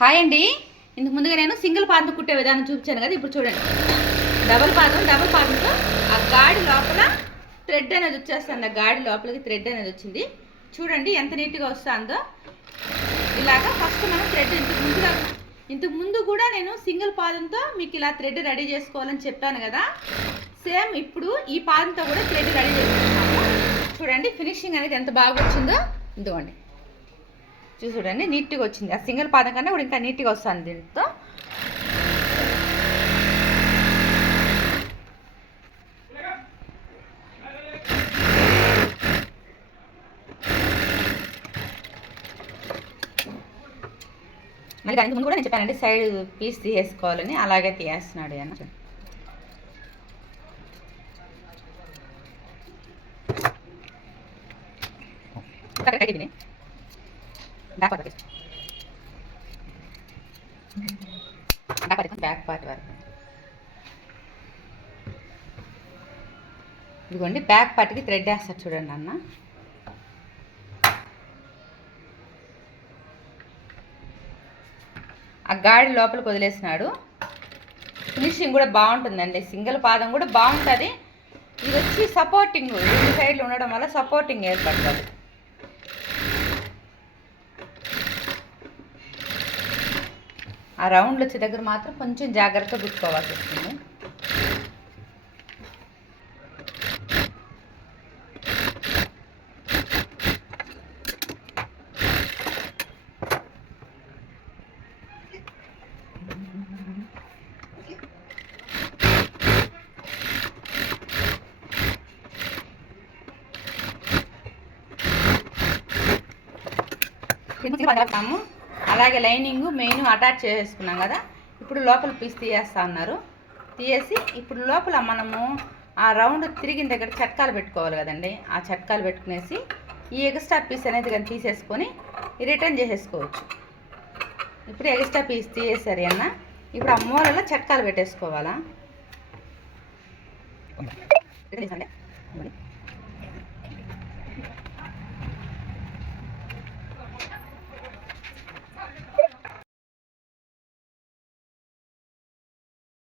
Hi అండి. ఇంతకు ముందుగా నేను సింగిల్ పాదం కుట్టే విధానం చూపించాను కదా. ఇప్పుడు చూడండి, డబుల్ పాదంతో ఆ గాడి లోపల థ్రెడ్ అనేది వచ్చేస్తుంది. ఆ గాడి లోపలికి థ్రెడ్ అనేది వచ్చింది. చూడండి ఎంత నీట్గా వస్తుందో. ఇలాగా ఫస్ట్ మనం థ్రెడ్ ఇంతకు ముందు కూడా నేను సింగిల్ పాదంతో మీకు ఇలా థ్రెడ్ రెడీ చేసుకోవాలని చెప్పాను కదా. సేమ్ ఇప్పుడు ఈ పాదంతో కూడా థ్రెడ్ రెడీ చేసుకుంటున్నాము. చూడండి ఫినిషింగ్ అనేది ఎంత బాగా వచ్చిందో. ఇదిగోండి చూడండి, నీట్గా వచ్చింది. ఆ సింగిల్ పాదం కన్నా కూడా ఇంకా నీట్గా వస్తుంది దీంతో. మళ్ళీ దానికి ముందు కూడా నేను చెప్పానండి సైడ్ పీస్ తీసేసుకోవాలని, అలాగే తీసేస్తున్నాడు అన్న. బ్యాక్ పార్ట్ వరకు ఇదిగోండి, బ్యాక్ పార్ట్కి థ్రెడ్ వేస్తారు చూడండి అన్న. ఆ గాడి లోపలికి వదిలేసినాడు. ఫినిషింగ్ కూడా బాగుంటుందండి. సింగిల్ పాదం కూడా బాగుంటుంది. ఇది వచ్చి సపోర్టింగ్ రెండు సైడ్లు ఉండడం వల్ల సపోర్టింగ్ ఏర్పడుతుంది. ఆ రౌండ్లు వచ్చే దగ్గర మాత్రం కొంచెం జాగ్రత్తగా గుర్తుకోవాల్సి వస్తుంది. అలాగే లైనింగ్ మెయిన్ అటాచ్ చేసుకున్నాం కదా. ఇప్పుడు లోపల పీస్ తీయేస్తా ఉన్నారు. తీసేసి ఇప్పుడు లోపల మనము ఆ రౌండ్ తిరిగిన దగ్గర చట్కాలు పెట్టుకోవాలి కదండి. ఆ చట్కాలు పెట్టుకునేసి ఈ ఎక్స్ట్రా పీస్ అనేది కానీ తీసేసుకొని రిటర్న్ చేసేసుకోవచ్చు. ఇప్పుడు ఎక్స్ట్రా పీస్ తీసేసరి అన్న. ఇప్పుడు ఆ మూలలో చట్కాలు పెట్టేసుకోవాలా.